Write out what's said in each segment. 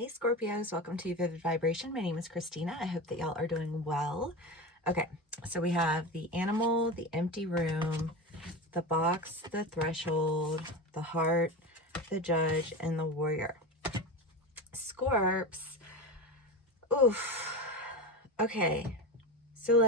Hey Scorpios, welcome to Vivid Vibration. My name is Christina. I hope that y'all are doing well. Okay, so we have the animal, the empty room, the box, the threshold, the heart, the judge, and the warrior. Scorps. Oof. Okay, so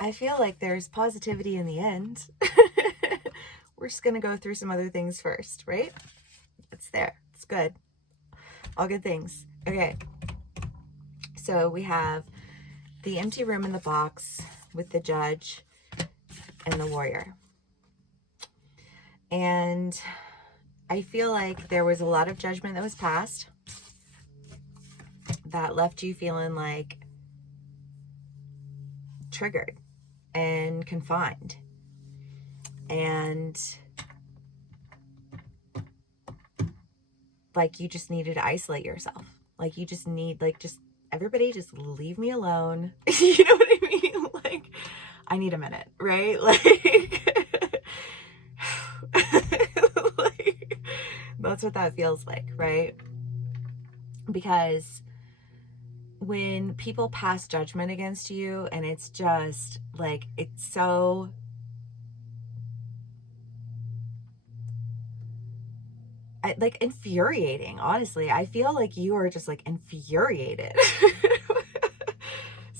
I feel like there's positivity in the end. We're just gonna go through some other things first, right? It's there. It's good. All good things. Okay. So we have the empty room in the box with the judge and the warrior. And I feel like there was a lot of judgment that was passed that left you feeling like triggered and confined. And like you just needed to isolate yourself. Like you just need, just everybody just leave me alone. You know what I mean? Like, I need a minute, right? Like, that's what that feels like, right? Because when people pass judgment against you and it's just like, it's so infuriating, honestly. I feel like you are just like infuriated.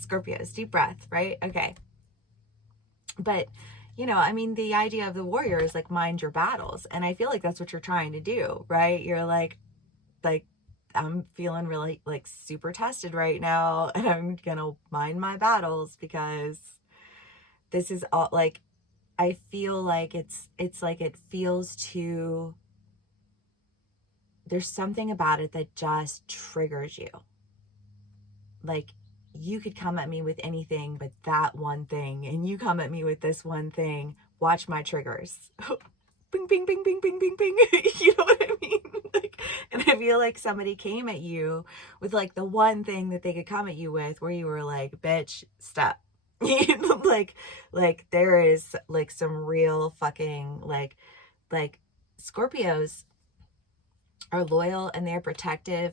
Scorpios, deep breath, right? Okay. But, I mean, the idea of the warrior is like mind your battles. And I feel like that's what you're trying to do, right? You're like, I'm feeling really like super tested right now and I'm gonna mind my battles because this is all like, I feel like it's like it feels too, there's something about it that just triggers you. Like, you could come at me with anything but that one thing, and you come at me with this one thing. Watch my triggers. Bing, bing, bing, bing, bing, bing, bing. You know what I mean? And I feel like somebody came at you with like the one thing that they could come at you with where you were like, bitch, stop. like there is like some real fucking like Scorpios are loyal and they're protective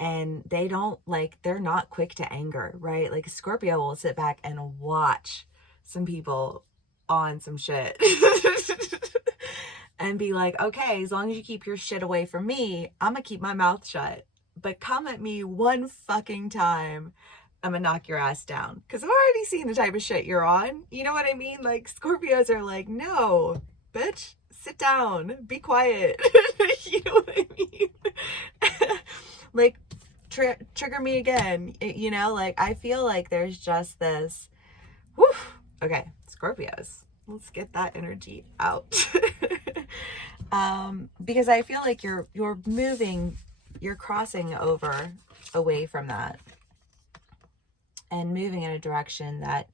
and they don't they're not quick to anger, right? Like Scorpio will sit back and watch some people on some shit and be like, okay, as long as you keep your shit away from me, I'm gonna keep my mouth shut. But come at me one fucking time, I'm gonna knock your ass down. Because I've already seen the type of shit you're on. You know what I mean? Like, Scorpios are like, no, bitch, sit down, be quiet. You know what I mean? Like, trigger me again. Like, I feel like there's just this, whew. Okay, Scorpios, let's get that energy out. Because I feel like you're moving, you're crossing over away from that and moving in a direction that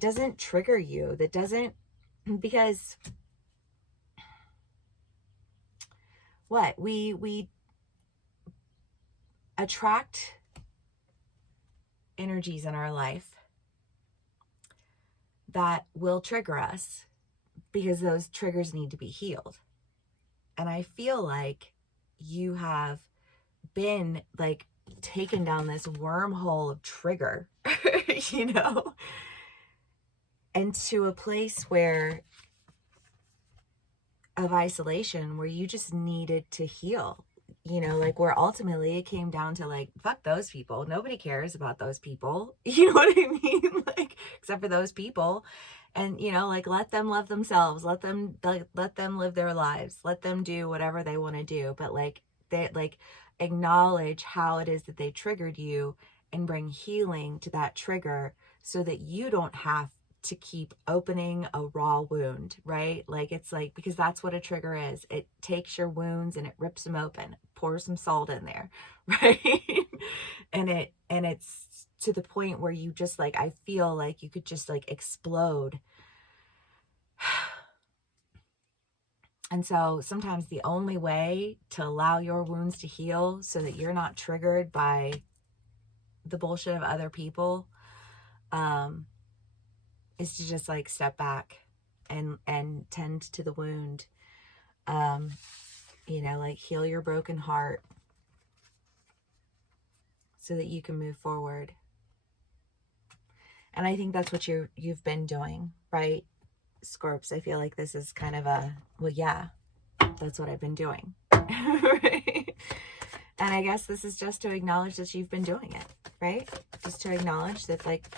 doesn't trigger you, that doesn't, because what we attract energies in our life that will trigger us because those triggers need to be healed. And I feel like you have been like taken down this wormhole of trigger, and to a place of isolation where you just needed to heal, like where ultimately it came down to like, fuck those people. Nobody cares about those people. You know what I mean? Like, except for those people. And, like, let them love themselves. Let them live their lives. Let them do whatever they want to do. But they acknowledge how it is that they triggered you and bring healing to that trigger so that you don't have to keep opening a raw wound, right? Like, it's like, because that's what a trigger is. It takes your wounds and it rips them open, pours some salt in there, right? and it's to the point where you just like, I feel like you could just like explode. And so sometimes the only way to allow your wounds to heal so that you're not triggered by the bullshit of other people, is to just like step back and tend to the wound. You know, like heal your broken heart so that you can move forward. And I think that's what you've been doing, right, Scorps? I feel like this is kind of a, well, yeah, that's what I've been doing. Right? And I guess this is just to acknowledge that you've been doing it, right? Just to acknowledge that, like,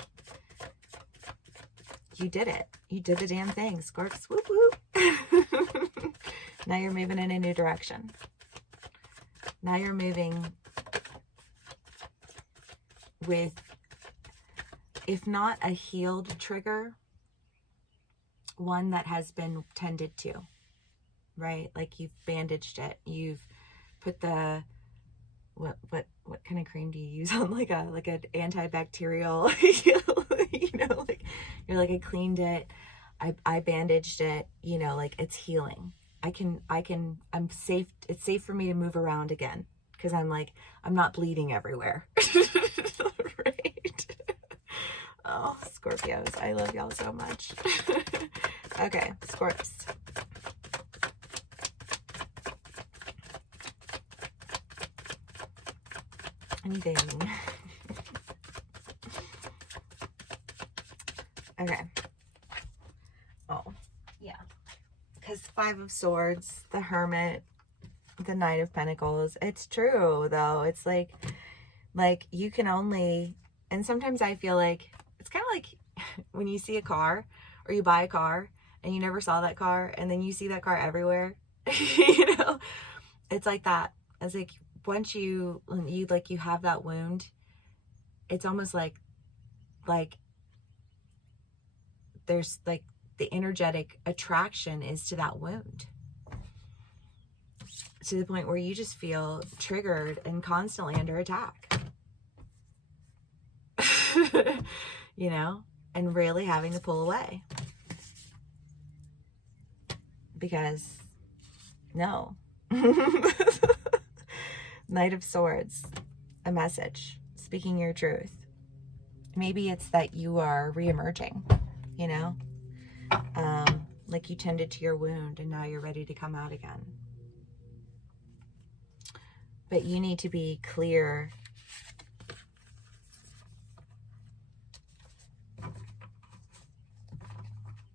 you did it. You did the damn thing, Scorps. Whoop, whoop. Now you're moving in a new direction. Now you're moving with, if not a healed trigger, one that has been tended to, right? Like you've bandaged it. You've put the, what kind of cream do you use on like an antibacterial, you know, like you're like, I cleaned it. I bandaged it, you know, like it's healing. I'm safe. It's safe for me to move around again. Cause I'm not bleeding everywhere. Right. Oh, Scorpios, I love y'all so much. Okay, Scorps. Anything. Okay. Oh, yeah. Because 5 of Swords, the Hermit, the Knight of Pentacles. It's true, though. It's like you can only, and sometimes I feel like, it's kind of like when you see a car or you buy a car and you never saw that car and then you see that car everywhere. You know, it's like that. It's like once you have that wound, it's almost like there's like the energetic attraction is to that wound, to the point where you just feel triggered and constantly under attack. You know, and really having to pull away. Because, no. Knight of Swords, a message, speaking your truth. Maybe it's that you are reemerging, you know? Like you tended to your wound and now you're ready to come out again. But you need to be clear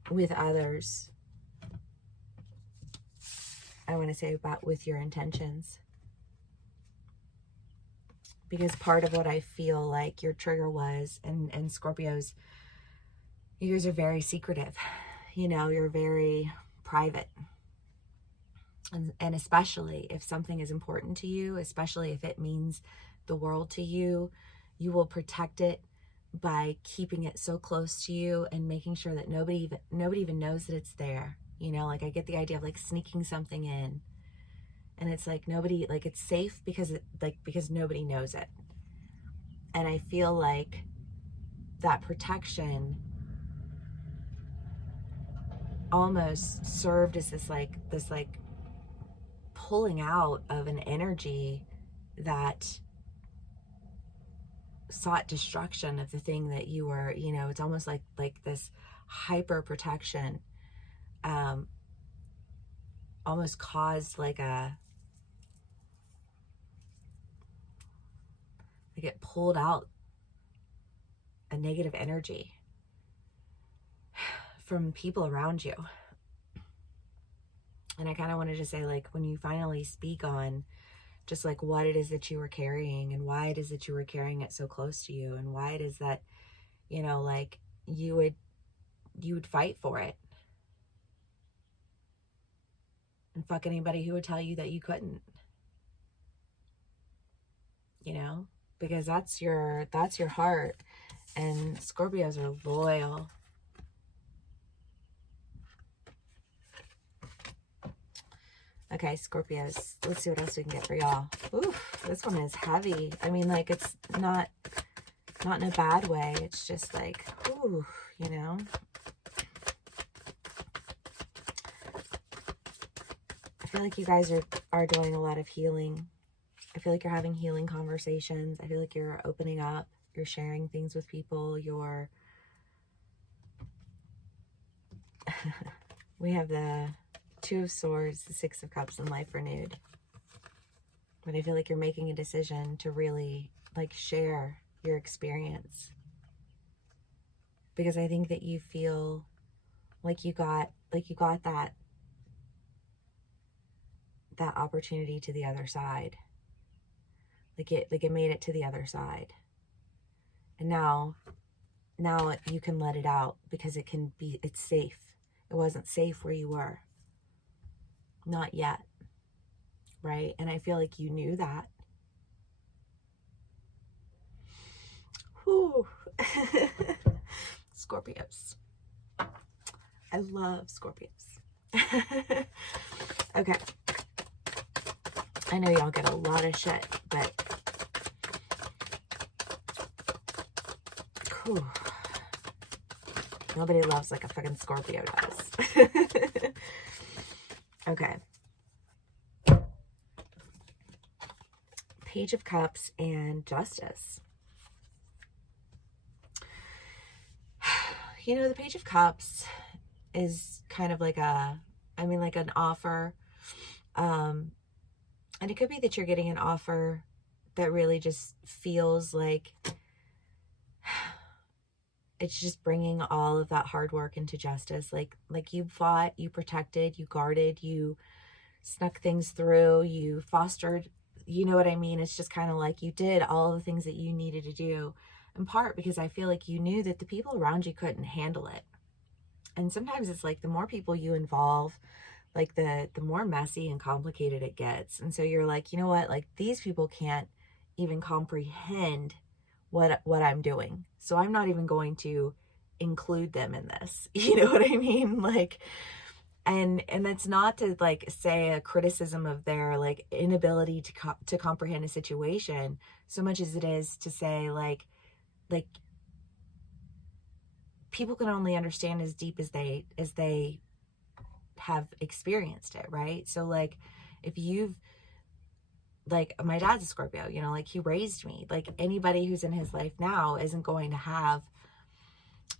with others. I want to say about with your intentions. Because part of what I feel like your trigger was, and Scorpios, you guys are very secretive. You know, you're very private. And especially if something is important to you, especially if it means the world to you, you will protect it by keeping it so close to you and making sure that nobody even knows that it's there. You know, like I get the idea of like sneaking something in, and it's like nobody, like it's safe because nobody knows it. And I feel like that protection almost served as this pulling out of an energy that sought destruction of the thing that you were, you know, it's almost like this hyper protection almost caused it pulled out a negative energy from people around you. And I kind of wanted to say, like, when you finally speak on just like what it is that you were carrying and why it is that you were carrying it so close to you, and why it is that, you know, like you would fight for it and fuck anybody who would tell you that you couldn't, you know, because that's your heart. And Scorpios are loyal. Okay, Scorpios, let's see what else we can get for y'all. Ooh, this one is heavy. I mean, like, it's not in a bad way. It's just like, ooh, you know. I feel like you guys are doing a lot of healing. I feel like you're having healing conversations. I feel like you're opening up. You're sharing things with people. We have the Two of Swords, the Six of Cups, and Life Renewed. But I feel like you're making a decision to really like share your experience, because I think that you feel like you got that opportunity to the other side. Like it made it to the other side. And now you can let it out, because it's safe. It wasn't safe where you were. Not yet. Right? And I feel like you knew that. Whew. Scorpios. I love Scorpios. Okay. I know y'all get a lot of shit, but whew, nobody loves like a fucking Scorpio does. Okay. Page of Cups and Justice. You know, the Page of Cups is kind of like like an offer. And it could be that you're getting an offer that really just feels like it's just bringing all of that hard work into justice. Like you fought, you protected, you guarded, you snuck things through, you fostered, you know what I mean? It's just kind of like you did all the things that you needed to do, in part because I feel like you knew that the people around you couldn't handle it. And sometimes it's like the more people you involve, like the more messy and complicated it gets. And so you're like, you know what? Like these people can't even comprehend what I'm doing. So I'm not even going to include them in this. You know what I mean? Like, and that's not to like say a criticism of their like inability to comprehend a situation so much as it is to say like people can only understand as deep as they have experienced it, right? So like if you've, like my dad's a Scorpio, you know, like he raised me. Like anybody who's in his life now isn't going to have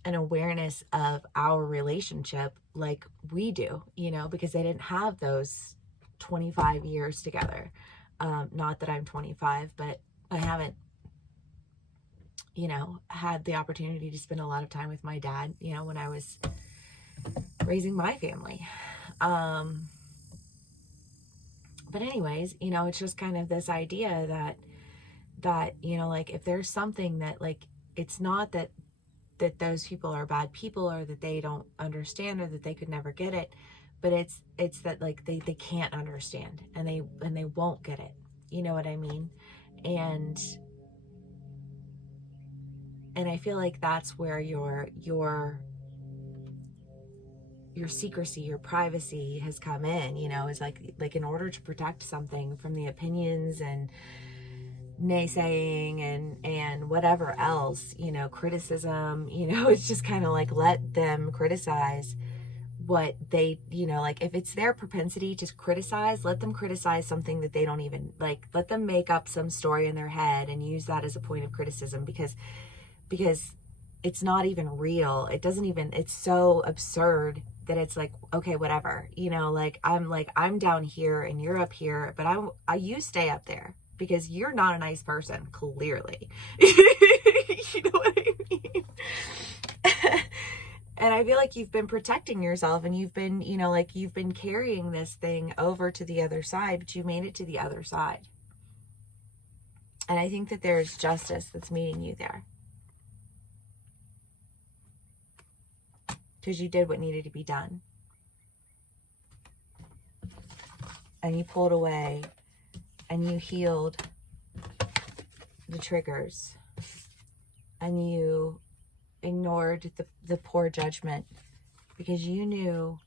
an awareness of our relationship like we do, you know, because they didn't have those 25 years together. Not that I'm 25, but I haven't, you know, had the opportunity to spend a lot of time with my dad, you know, when I was raising my family. But anyways, you know, it's just kind of this idea that, you know, like if there's something that like, it's not that those people are bad people or that they don't understand or that they could never get it, but it's that like they can't understand and they won't get it. You know what I mean? And I feel like that's where your secrecy, your privacy has come in, you know, is like in order to protect something from the opinions and naysaying and whatever else, you know, criticism, you know, it's just kind of like let them criticize what they, you know, like if it's their propensity to criticize, let them criticize something that they don't even like, let them make up some story in their head and use that as a point of criticism because it's not even real. It doesn't even, it's so absurd that it's like, okay, whatever, you know, like I'm down here and you're up here, but you stay up there because you're not a nice person, clearly. You know what I mean? And I feel like you've been protecting yourself and you've been, you know, like you've been carrying this thing over to the other side, but you made it to the other side. And I think that there's justice that's meeting you there. Because you did what needed to be done. And you pulled away and you healed the triggers. And you ignored the poor judgment because you knew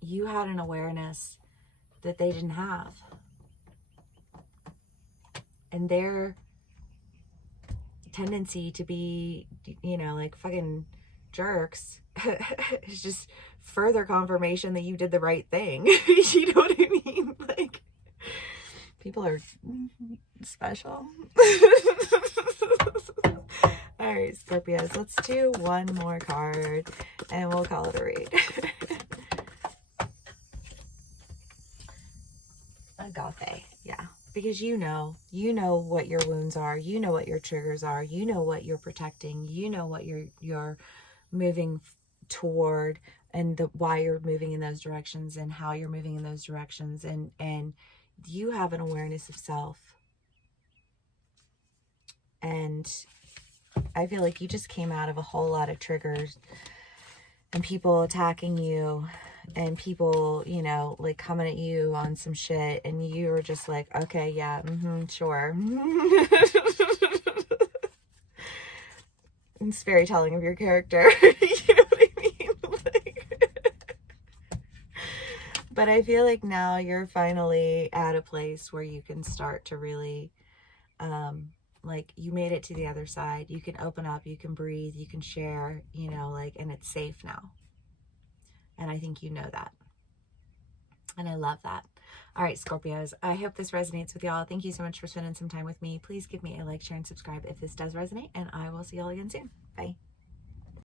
you had an awareness that they didn't have. And their tendency to be, you know, like fucking jerks is just further confirmation that you did the right thing. You know what I mean? Like, people are special. All right, Scorpios, let's do one more card and we'll call it a read. Agape, yeah. Because you know what your wounds are, you know what your triggers are, you know what you're protecting, you know what you're moving toward, and why you're moving in those directions and how you're moving in those directions, and you have an awareness of self. And I feel like you just came out of a whole lot of triggers and people attacking you and people, you know, like coming at you on some shit, and you were just like, okay, yeah, sure. It's very telling of your character. You know what I mean? Like, but I feel like now you're finally at a place where you can start to really, like, you made it to the other side. You can open up, you can breathe, you can share, you know, like, and it's safe now. And I think you know that. And I love that. All right, Scorpios, I hope this resonates with y'all. Thank you so much for spending some time with me. Please give me a like, share, and subscribe if this does resonate, and I will see y'all again soon. Bye.